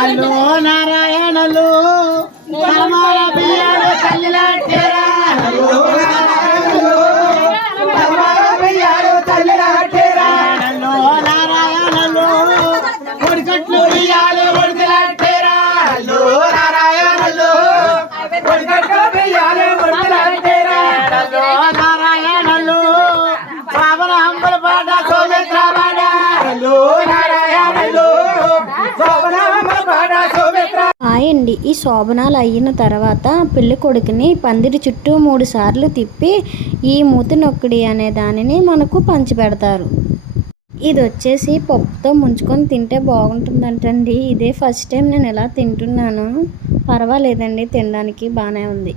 అల్లో నారాయణలు నారాయణలు హాయ్ అండి. ఈ శోభనాలు అయిన తర్వాత పెళ్ళి కొడుకుని పందిరి చుట్టూ మూడు సార్లు తిప్పి ఈ మూతి నొక్కడి అనే దానిని మనకు పంచిపెడతారు ఇది వచ్చేసి పప్పుతో ముంచుకొని తింటే బాగుంటుందంటండి. ఇదే ఫస్ట్ టైం నేను ఎలా తింటున్నాను. పర్వాలేదండి తినడానికి బాగానే ఉంది.